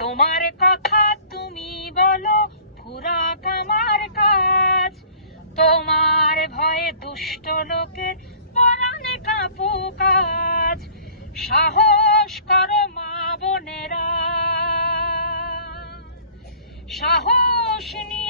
তোমার কথা তুমি বলো ফুরাক আমার কাজ, তোমার ভয়ে দুষ্ট লোকের পরাণে কাঁপো কাজ। সাহস করো মা বোনেরা, সাহস নিয়ে